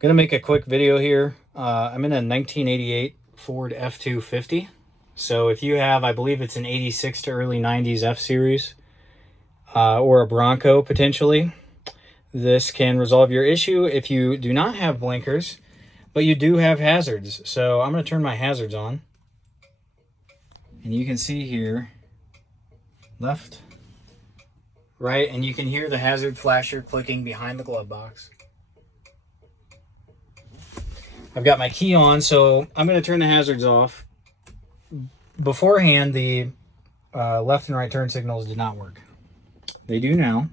Gonna make a quick video here. I'm in a 1988 Ford F-250. So if you have, I believe it's an 86 to early 90s F-series or a Bronco potentially, this can resolve your issue if you do not have blinkers, but you do have hazards. So I'm gonna turn my hazards on. And you can see here, left, right, and you can hear the hazard flasher clicking behind the glove box. I've got my key on, so I'm going to turn the hazards off. Beforehand, the left and right turn signals did not work. They do now.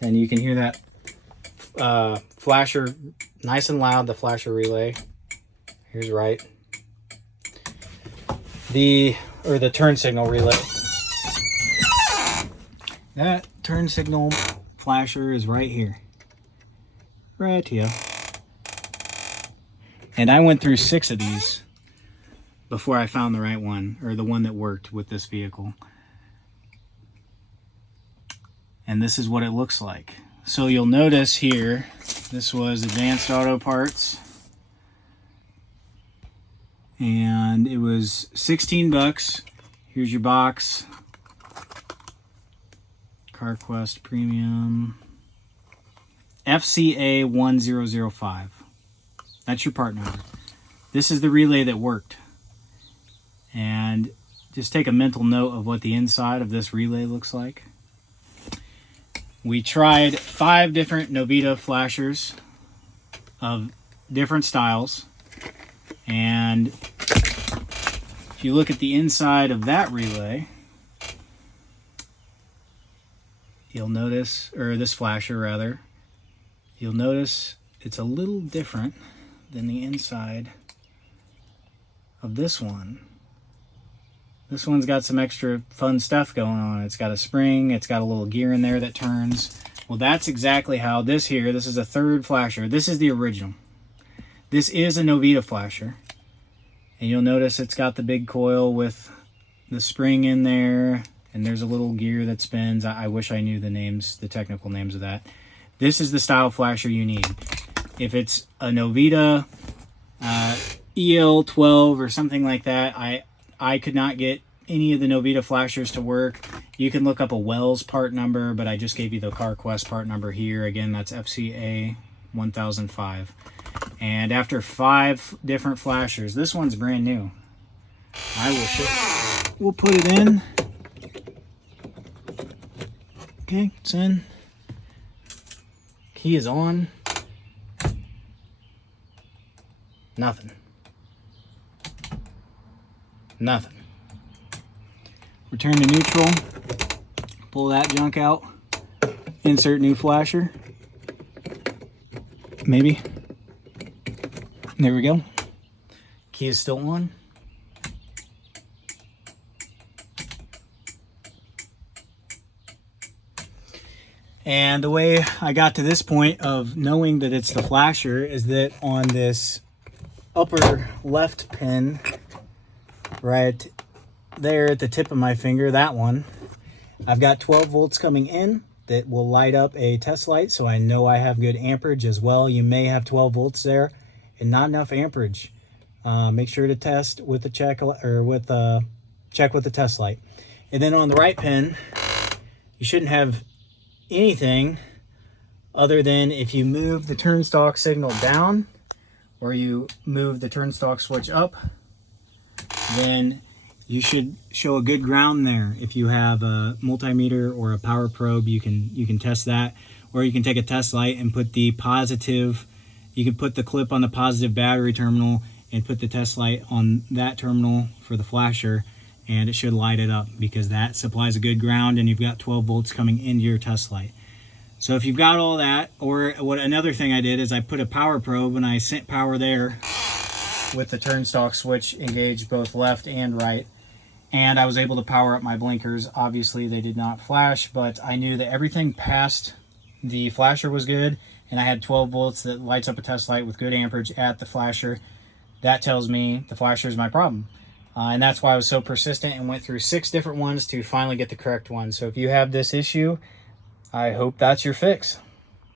And you can hear that flasher nice and loud, the flasher relay. Here's right. The turn signal relay. That turn signal flasher is right here. Right here. And I went through 6 of these before I found the right one, or the one that worked with this vehicle. And this is what it looks like. So you'll notice here, this was Advanced Auto Parts. And it was 16 bucks. Here's your box. CarQuest Premium. FCA 1005. That's your part number. This is the relay that worked. And just take a mental note of what the inside of this relay looks like. We tried 5 different Novita flashers of different styles. And if you look at the inside of that relay, you'll notice, or this flasher rather, you'll notice it's a little different than the inside of this one. This one's got some extra fun stuff going on. It's got a spring, it's got a little gear in there that turns. Well, that's exactly how this here, this is a 3rd flasher. This is the original. This is a Novita flasher. And you'll notice it's got the big coil with the spring in there, and there's a little gear that spins. I wish I knew the names, the technical names of that. This is the style flasher you need. If it's a Novita EL12 or something like that, I could not get any of the Novita flashers to work. You can look up a Wells part number, but I just gave you the CarQuest part number here. Again, that's FCA 1005. And after 5 different flashers, this one's brand new. I will show. We'll put it in. Okay, it's in. Key is on. Nothing. Nothing. Return to neutral. Pull that junk out. Insert new flasher. Maybe. There we go. Key is still on. And the way I got to this point of knowing that it's the flasher is that on this upper left pin, right there at the tip of my finger, that one, I've got 12 volts coming in that will light up a test light, so I know I have good amperage as well. You may have 12 volts there and not enough amperage. Make sure to test with the check, or with check with the test light. And then on the right pin, you shouldn't have anything other than if you move the turn stalk signal down or you move the turn stalk switch up, then you should show a good ground there. If you have a multimeter or a power probe, you can test that, or you can take a test light and put the positive, you can put the clip on the positive battery terminal and put the test light on that terminal for the flasher, and it should light it up because that supplies a good ground and you've got 12 volts coming into your test light. So if you've got all that, or what another thing I did is I put a power probe and I sent power there with the turn stalk switch engaged both left and right. And I was able to power up my blinkers. Obviously they did not flash, but I knew that everything past the flasher was good, and I had 12 volts that lights up a test light with good amperage at the flasher. That tells me the flasher is my problem. And that's why I was so persistent and went through 6 different ones to finally get the correct one. So if you have this issue, I hope that's your fix.